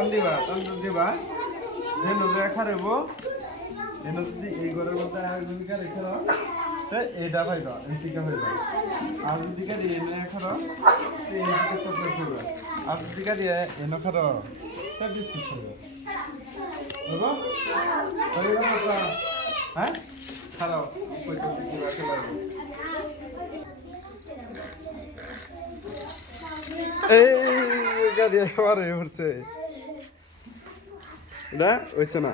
টান দিবা যেন যে খারেব যেন যদি এই ঘরের মধ্যে যদি কারে খারো এইটা পাইবা এদিকে হইবা আর যদি কারে এনে খারো এইদিকে চকলেট হইবা আর যদি কারে এনে খারো তা বিস্কুট হইবা হইবা হইবা হ্যাঁ খারাপ কইতেছি কি খেলা এই গাড়ি আরে উঠছে না হইছে না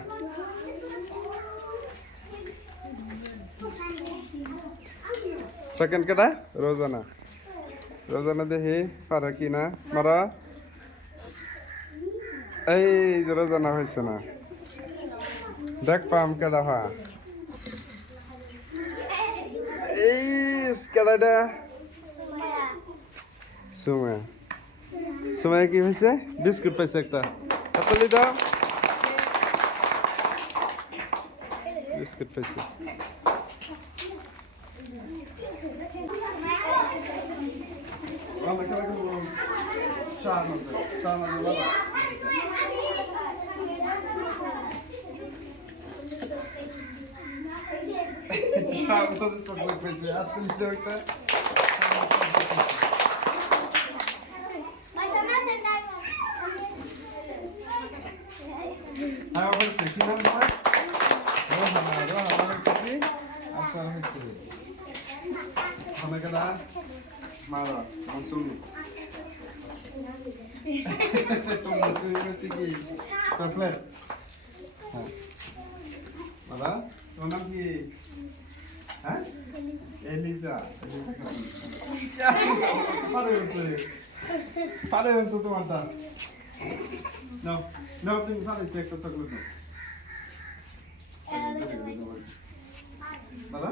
সেকেন্ড কেটা রোজানা রোজানা দেখি পারে কি না মারা এই যে রোজানা হয়েছে না দেখ পাম কেডা হা এই কেডাটা সুমা সুমা কি হয়েছে বিস্কুট পাইছে একটা হাততালি দাও বিস্কুট পাইছে কি নাম তোমার রোহানা রোহানা হচ্ছে কি আচ্ছা হচ্ছে অনেকটা মারা মাসুমি মাসুমি হচ্ছে কি চকলেট হ্যাঁ মারা তোমার নাম কি হ্যাঁ এলিজা পারে হচ্ছে তোমারটা নাও নাও তুমি পারেছো একটা চকলেট দাদা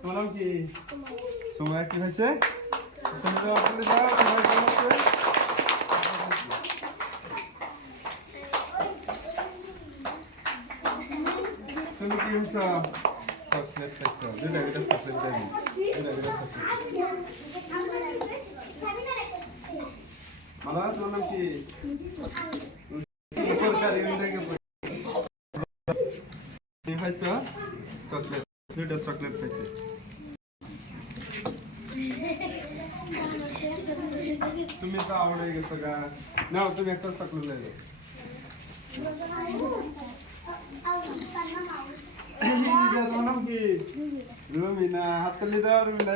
তোমার নাম কি সময় কি হয়েছে তুমি কি হয়েছ চকলেট খাইছ দুইটা দুইটা চকলেট দেবি দুইটা দুইটা চকলেট মালা তোমার নাম কি খাইছ চকলেট দুইটা চকলেট খাইছে তুমি তো আউট হয়ে গেছো গা নাও তুমি একটা চকলেট লেগে তোমার নাম কি রুমিনা হাততালি দাও রুমিনা